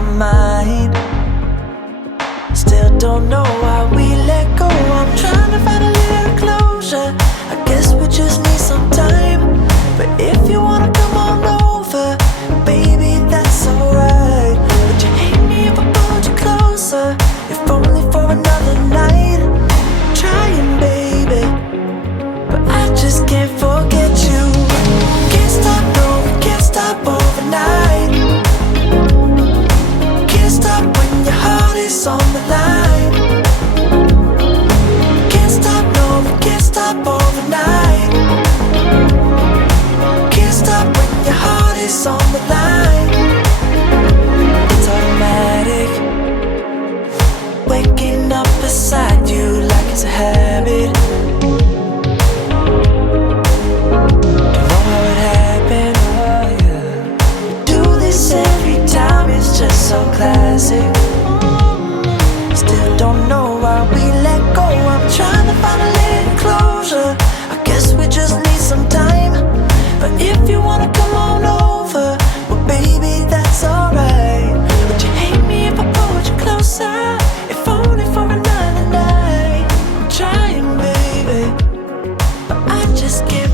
my mind. Still don't know why we let go. I'm trying to find a little closure. I guess we just need some time. But if you wanna come on over, baby, that's alright. Would you hate me if I pulled you closer, if only for another night? I'm trying, baby, but I just can't forget you. Can't stop, no, we can't stop overnight. Can't stop when your heart is on the line. Can't stop, no, we can't stop overnight. Can't stop when your heart is on the line. It's automatic, waking up beside you like it's a habit. Don't know how it happened, oh yeah. We do this every time, it's just so classic. Still don't know why we let go. I'm trying to find a little closure. I guess we just need some time. But if you wanna come on over, well baby, that's alright. Would you hate me if I pulled you closer, if only for another night? I'm trying, baby, but I just can't